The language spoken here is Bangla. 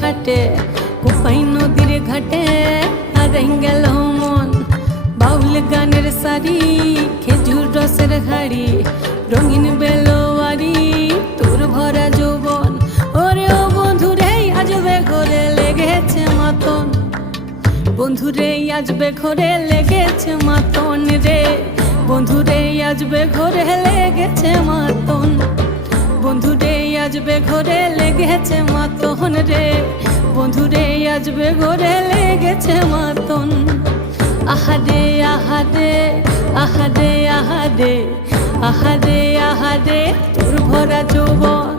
হাটে কোপাই নদীর ঘাটে হারাই গেল মন। বাউল গানের সারি খেজুর রসের হাড়ি রঙিন বেলোয়ারি তোর ভরা যৌবন। ওরে ও বন্ধুরে আজবে ঘরে লেগেছে মাতন, বন্ধুরে আজবে ঘরে লেগেছে মাতন রে, বন্ধুরে আজবে ঘরে লেগেছে মাতন, বন্ধুরে আজবে ঘরে লেগেছে মাতন রে, বন্ধুরে আজবে ঘরে লেগেছে মাতন। আহারে আহারে আহারে আহারে আহারে আহারে তোর ভরা যৌবন।